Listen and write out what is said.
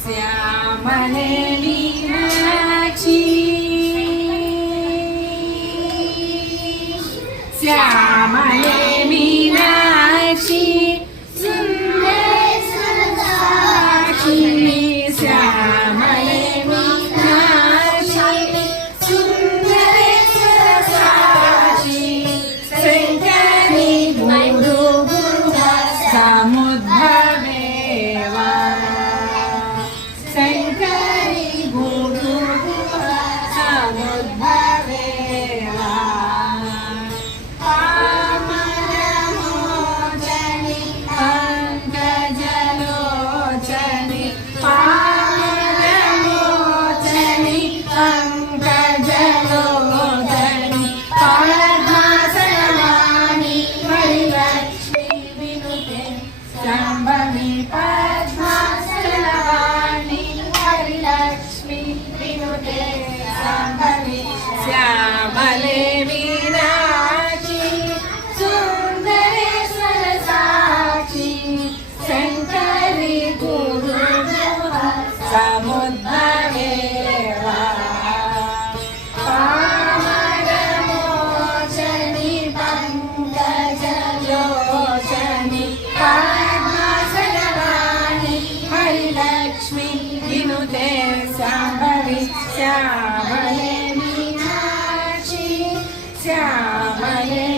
శ్యామలే Meenakshi శ్యామలే Meenakshi Sundareswara Sakshi శ్యామలే Meenakshi Sundareswara Sakshi Shankari Guru సముద్భవేవా Shankari Guru సముద్భవేవా పామరమోచని పంకజలోచని పామరమోచని పంకజలోచని పద్మాసనవాణి హరిలక్ష్మి వినుతే Sambhavi పద్మాసనవాణి హరిలక్ష్మి వినుతే Sambhavi శ్యామలే Meenakshi Sundareswara Sakshi Shankari Guru సముద్భవేవా పామరమోచని పంకజలోచని పద్మాసనవాణి హరిలక్ష్మి వినుతే Shambhavi శ్యామలే Meenakshi శ్యామలే